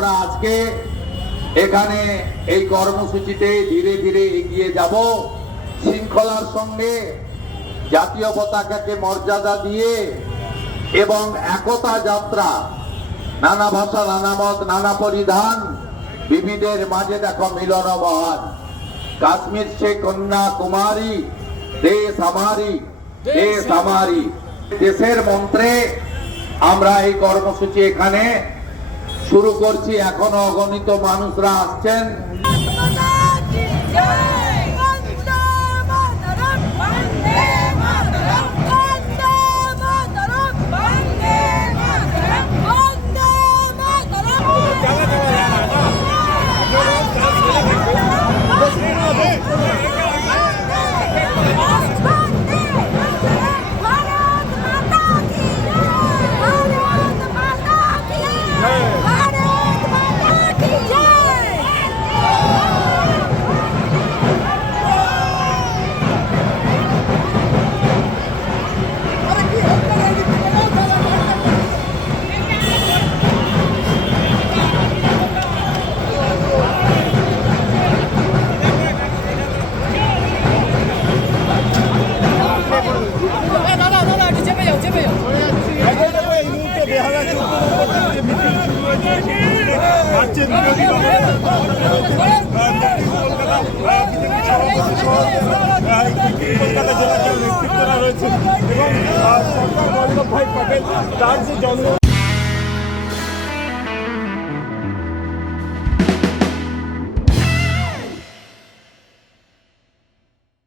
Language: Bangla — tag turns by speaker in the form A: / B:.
A: আমরা আজকে এখানে এই কর্মসূচিতে ধীরে ধীরে এগিয়ে যাব। শৃঙ্খলার সঙ্গে জাতীয় পতাকাকে মর্যাদা দিয়ে এবং একতা যাত্রা নানা ভাষা নানা মত নানা পরিধান বিবিধের মাঝে দেখো মিলন মহান। কাশ্মীর সে কন্যা কুমারী দেশ আমারি দেশ আমারি দেশের মন্ত্রে আমরা এই কর্মসূচি এখানে শুরু করছি এখনও অগণিত মানুষরা আসছেন।
B: দাদা
C: ভাই পটেল তার যে জন্ম